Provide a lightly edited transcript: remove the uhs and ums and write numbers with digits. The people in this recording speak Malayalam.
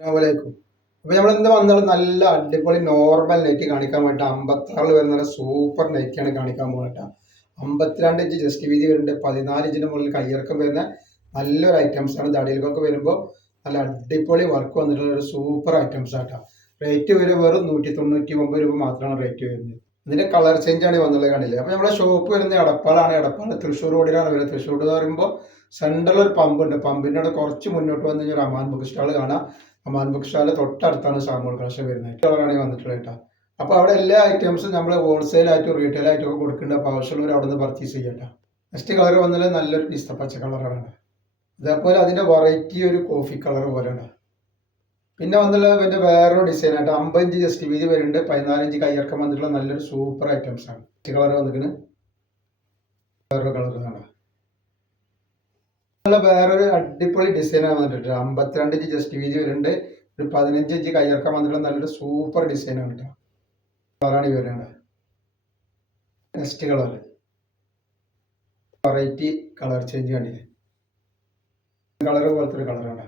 അസ്സലാമലൈക്കും. അപ്പൊ നമ്മൾ ഇന്ന് വന്നത് നല്ല അടിപൊളി നോർമൽ നെറ്റ് കാണിക്കാൻ വേണ്ടി 56 വരുന്ന നല്ല സൂപ്പർ നെറ്റാണ് കാണിക്കാൻ പോകട്ടെ. 52 ഇഞ്ച് ജസ്റ്റ് വീതി വരുന്നുണ്ട്, 14 ഇഞ്ചിന് മുകളിൽ കയ്യിറക്കം വരുന്ന നല്ലൊരു ഐറ്റംസ് ആണ്. തടിയിൽക്കൊക്കെ വരുമ്പോൾ നല്ല അടിപൊളി വർക്ക് വന്നിട്ടുള്ള ഒരു സൂപ്പർ ഐറ്റംസ് ആട്ടോ. റേറ്റ് വരും വെറും 199 രൂപ മാത്രമാണ് റേറ്റ് വരുന്നത്. ഇതിന്റെ കളർ ചേഞ്ച് ആണ് വന്നുള്ളത്, കണ്ടില്ലേ. അപ്പൊ നമ്മുടെ ഷോപ്പ് വരുന്നത് എടപ്പാളാണ്. എടപ്പാൾ തൃശ്ശൂർ റോഡിലാണ് വരുന്നത്. തൃശ്ശൂർ എന്ന് പറയുമ്പോൾ സെൻട്രൽ ഒരു പമ്പ് ഉണ്ട്. പമ്പിന്റെ അവിടെ കുറച്ച് മുന്നോട്ട് വന്നു കഴിഞ്ഞാൽ അമാൻ ബുക്ക് സ്റ്റാൾ കാണാം. അമാൻ ബുക്ക് സ്റ്റാളിന്റെ തൊട്ടടുത്താണ് ഷാമോൾ കളക്ഷൻ വരുന്നത്. കളറാണ് വന്നിട്ടുള്ളത് കേട്ടോ. അപ്പൊ അവിടെ എല്ലാ ഐറ്റംസും നമ്മൾ ഹോൾസെയിൽ ആയിട്ടും റീറ്റെയിൽ ആയിട്ടും ഒക്കെ കൊടുക്കേണ്ട. അപ്പോൾ ആവശ്യമുള്ളവർ അവിടെ നിന്ന് പർച്ചേസ് ചെയ്യട്ടോ. നെക്സ്റ്റ് കളർ വന്നാൽ നല്ലൊരു പിസ്ത പച്ച കളറാണ്. അതേപോലെ അതിന്റെ വെറൈറ്റി ഒരു കോഫി കളർ പോലെയാണ്. പിന്നെ വന്നുള്ള പിന്നെ വേറൊരു ഡിസൈൻ ആയിട്ട് 50 ഇഞ്ച് ജസ്റ്റ് വീതി വരുന്നുണ്ട്, 14 ഇഞ്ച് കയ്യിറക്കം വന്നിട്ടുള്ള നല്ലൊരു സൂപ്പർ ഐറ്റംസ് ആണ്. കളർ വന്നിട്ട് വേറൊരു കളർ കാണാം. വേറൊരു അടിപൊളി ഡിസൈനാണ് വന്നിട്ട് 52 ഇഞ്ച് ജസ്റ്റ് വീതി വരുന്നുണ്ട്, ഒരു 15 ഇഞ്ച് കയ്യിറക്കം വന്നിട്ടുള്ള നല്ലൊരു സൂപ്പർ ഡിസൈനാണ് കേട്ടോ. കളറാണ് ഈ വരുന്നത്. Next colour variety colour change കണ്ടില്ലേ, കളർ പോലത്തെ ഒരു കളറാണ്.